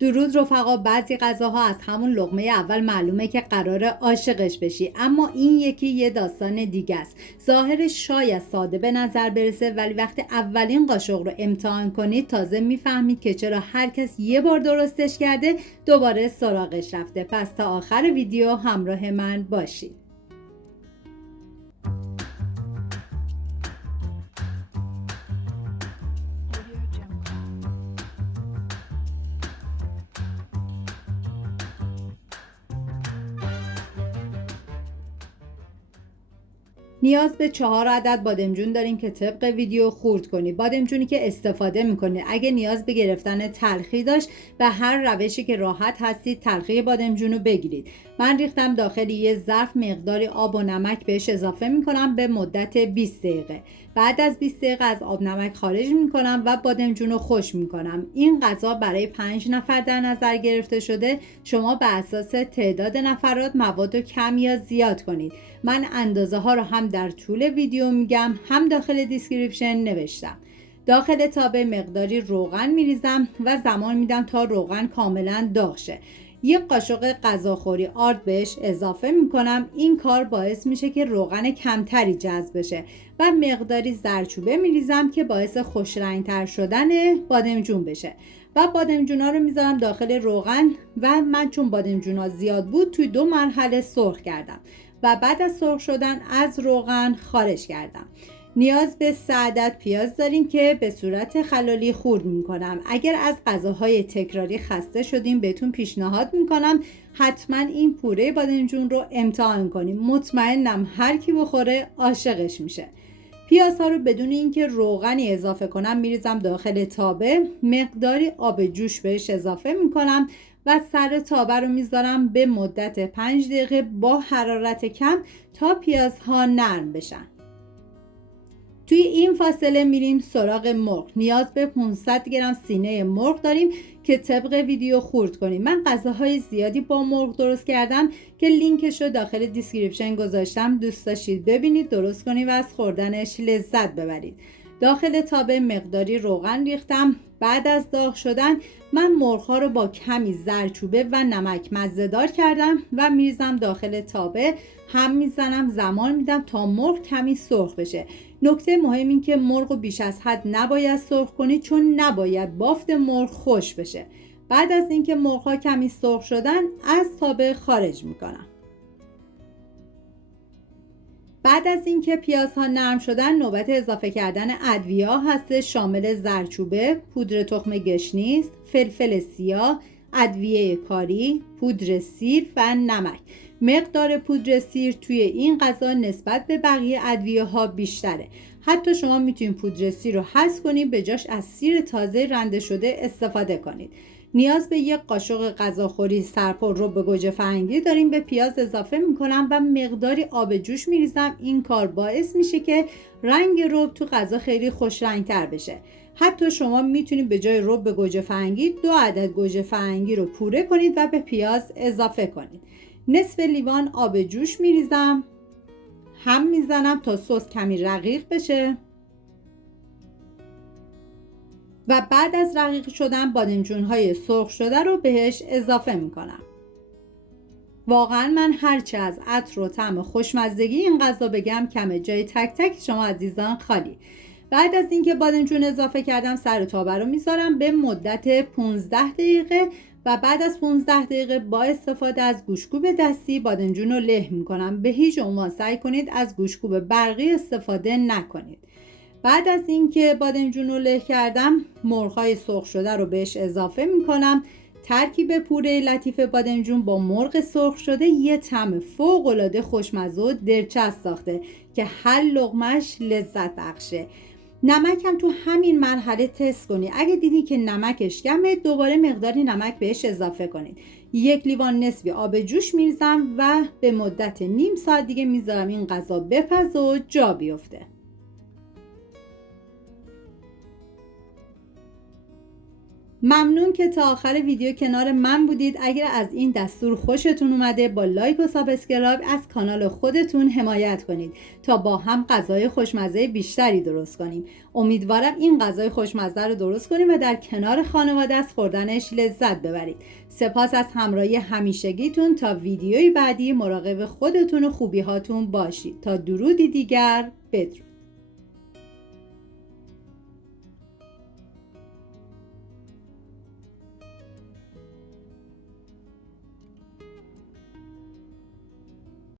درود رفقا. بعضی غذاها از همون لقمه اول معلومه که قراره عاشقش بشی، اما این یکی یه داستان دیگه است. ظاهرش شاید ساده به نظر برسه، ولی وقتی اولین قاشق رو امتحان کنید تازه میفهمید که چرا هر کس یه بار درستش کرده دوباره سراغش رفته. پس تا آخر ویدیو همراه من باشید. نیاز به 4 عدد بادمجون داریم که طبق ویدیو خورد کنید. بادمجونی که استفاده میکنید اگه نیاز به گرفتن تلخی داشت، به هر روشی که راحت هستید تلخی بادمجون رو بگیرید. من ریختم داخل یه ظرف، مقداری آب و نمک بهش اضافه میکنم به مدت 20 دقیقه. بعد از 20 دقیقه از آب نمک خارج میکنم و بادمجون رو خشک میکنم. این غذا برای 5 نفر در نظر گرفته شده. شما به اساس تعداد نفرات مواد رو کم یا زیاد کنید. من اندازه ها رو هم در طول ویدیو میگم، هم داخل دیسکریپشن نوشتم. داخل تابه مقداری روغن میریزم و زمان میدم تا روغن کاملا داغ شه. یک قاشق غذاخوری آرد بهش اضافه میکنم. این کار باعث میشه که روغن کمتری جذب بشه و مقداری زردچوبه میریزم که باعث خوش رنگتر شدن بادمجون بشه و بادمجونا رو میذارم داخل روغن و من چون بادمجونا زیاد بود توی 2 مرحله سرخ کردم و بعد از سرخ شدن از روغن خارج کردم. نیاز به 3 عدد پیاز داریم که به صورت خلالی خورد میکنم. اگر از غذاهای تکراری خسته شدیم بهتون پیشنهاد میکنم حتما این پوره بادمجون رو امتحان کنیم. مطمئنم هر کی بخوره عاشقش میشه. پیازها رو بدون اینکه روغنی اضافه کنم میریزم داخل تابه. مقداری آب جوش بهش اضافه میکنم و سر تابه رو میذارم به مدت 5 دقیقه با حرارت کم تا پیازها نرم بشن. توی این فاصله میریم سراغ مرغ. نیاز به 500 گرم سینه مرغ داریم که طبق ویدیو خورد کنیم. من غذاهای زیادی با مرغ درست کردم که لینکش رو داخل دیسکریپشن گذاشتم. دوست داشتید ببینید، درست کنید و از خوردنش لذت ببرید. داخل تابه مقداری روغن ریختم. بعد از داغ شدن من مرغ‌ها رو با کمی زردچوبه و نمک مزه‌دار کردم و میریزم داخل تابه. هم میزنم، زمان میدم تا مرغ کمی سرخ بشه. نکته مهم این که مرغ رو بیش از حد نباید سرخ کنید چون نباید بافت مرغ خوش بشه. بعد از اینکه مرغ‌ها کمی سرخ شدن از تابه خارج میکنم. بعد از اینکه پیازها نرم شدن نوبت اضافه کردن ادویه‌ها هست. شامل زردچوبه، پودر تخم گشنیز، فلفل سیاه، ادویه کاری، پودر سیر و نمک. مقدار پودر سیر توی این غذا نسبت به بقیه ادویه‌ها بیشتره. حتی شما میتونید پودر سیر رو حذف کنید، به جاش از سیر تازه رنده شده استفاده کنید. نیاز به 1 قاشق غذاخوری سرپر رب گوجه فرنگی داریم. به پیاز اضافه میکنم و مقداری آب جوش میریزم. این کار باعث میشه که رنگ رب تو غذا خیلی خوش رنگ تر بشه. حتی شما میتونید به جای رب گوجه فرنگی 2 عدد گوجه فرنگی رو پوره کنید و به پیاز اضافه کنید. نصف لیوان آب جوش میریزم، هم میزنم تا سس کمی رقیق بشه و بعد از رقیق شدن بادمجون‌های سرخ شده رو بهش اضافه میکنم. واقعا من هرچی از عطر و طعم خوشمزگی این غذا بگم کمه. جای تک تک شما عزیزان خالی. بعد از اینکه بادمجون اضافه کردم سر تابه رو میذارم به مدت 15 دقیقه و بعد از 15 دقیقه با استفاده از گوشت‌کوب دستی بادمجون رو له میکنم. به هیچ عنوان سعی کنید از گوشت‌کوب برقی استفاده نکنید. بعد از اینکه بادمجون رو له کردم مرغ‌های سرخ شده رو بهش اضافه میکنم. ترکیب پوره لطیف بادمجون با مرغ سرخ شده یه طعم فوق‌العاده خوشمزه و دلچسب ساخته که هر لقمه‌اش لذت بخشه. نمک هم تو همین مرحله تست کنید. اگه دیدی که نمکش کمه دوباره مقداری نمک بهش اضافه کنید. 1 لیوان نصفی آب جوش میریزم و به مدت نیم ساعت دیگه میذارم این غذا بپزه و جا بیفته. ممنون که تا آخر ویدیو کنار من بودید. اگر از این دستور خوشتون اومده با لایک و سابسکرایب از کانال خودتون حمایت کنید تا با هم غذای خوشمزه بیشتری درست کنیم. امیدوارم این غذای خوشمزه رو درست کنیم و در کنار خانواده از خوردنش لذت ببرید. سپاس از همراهی همیشگیتون. تا ویدیوی بعدی مراقب خودتون و خوبی هاتون باشید. تا درودی دیگر، بدرود.